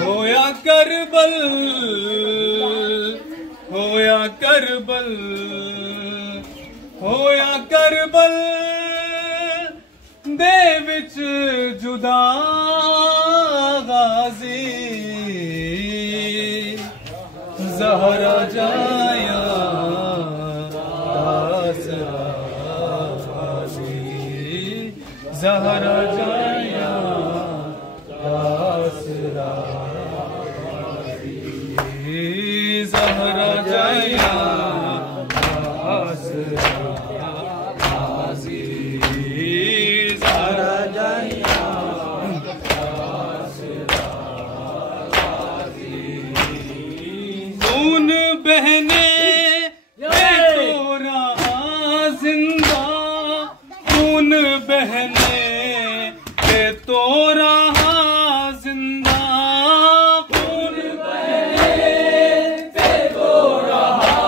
होया करबल, होया करबल, होया करबल दे विच जुदा गाजी, ज़हरा जाया आसरा गाजी, ज़हरा जाया आसरा गाजी, ज़हरा जाया आसरा गाजी, ज़हरा जाया आसरा गाजी। खून बहने पे तो रहा जिंदा, खून बहने पे तो रहा जिंदा, खून बहने पे तो रहा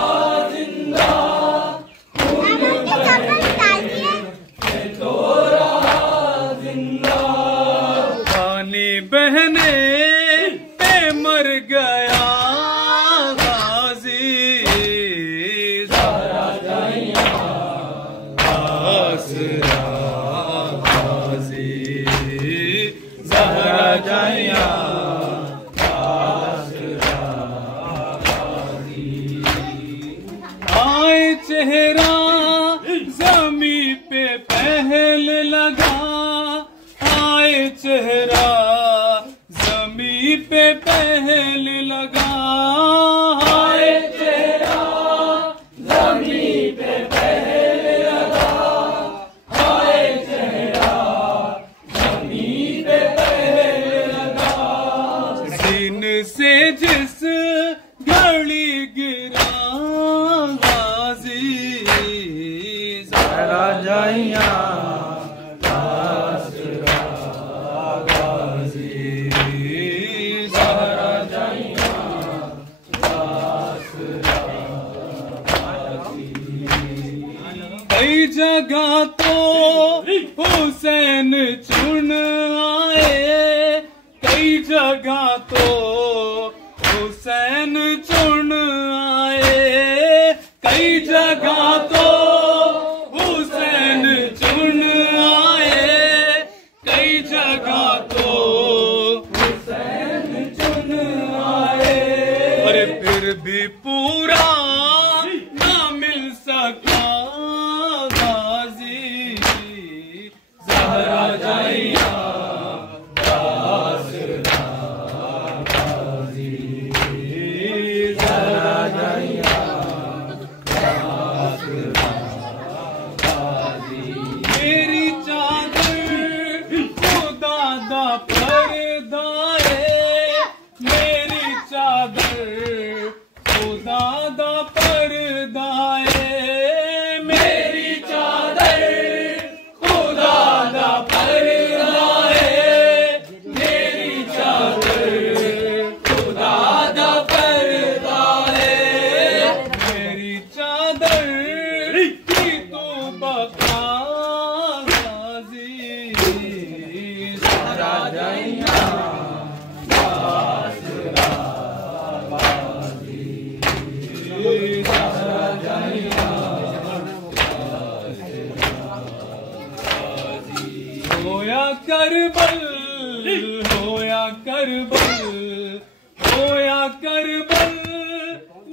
जिंदा, खून बहने पे तो रहा जिंदा, पानी बहने पे मर गया गाजी, ज़हरा जाया आसरा गाजी, ज़हरा जाया आसरा गाजी। आए चेहरा ज़मी पे पहले लगा, आए चेहरा ज़मी पे पहले लगा, आए चेहरा ज़मी पे पहले लगा, आए चेहरा ज़मी पे पहले लगा, सीन से जिस घड़ी गिरा गाजी, ज़हरा जाया आसरा गाजी, ज़हरा जाया आसरा गाजी। कई जगह तो हुसैन चुन आए, कई जगह तो हुसैन चुन आए, कई जगह तो हुसैन चुन आए, कई जगह तो हुसैन चुन आए, पर फिर भी पूरा ना मिल सका गाजी, ज़हरा जाया आसरा गाजी, ज़हरा जाया आसरा गाजी। मेरी चादर खुदा दा पर्दा है, मेरी चादर खुदा दा पर्दा है, मेरी चादर खुदा दा पर्दा है, मेरी चादर खुदा दा पर्दा है, मेरी चादर की तो बका गाजी, ज़हरा जाया आसरा गाजी, ज़हरा जाया आसरा गाजी। होया करबल, होया करबल, होया करबल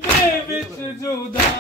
दे विच जुदा